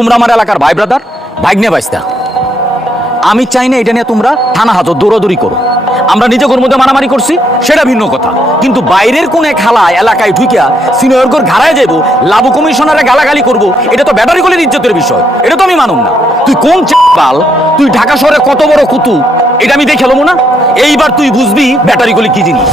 তোমরা আমার এলাকার ভাই ব্রাদার, ভাগ্নে বাইস্তা। আমি চাই না এটা নিয়ে তোমরা থানা হাজত দৌড়াদৌড়ি করো। আমরা নিজেদের মধ্যে মারামারি করছি, সেটা ভিন্ন কথা, কিন্তু বাইরের কোন এক হালা এলাকায় ঢুকিয়া সিনিয়রগর ঘাড়ায় যাবো, লাভ কমিশনারে গালাগালি করবো, এটা তো ব্যাটারি গলির ইজ্জতের বিষয়, এটা তো আমি মানুম না। তুই কোন চাল, তুই ঢাকা শহরে কত বড় কুতু, এটা আমি দেখে লমু না। এইবার তুই বুঝবি ব্যাটারি গলি কি জিনিস।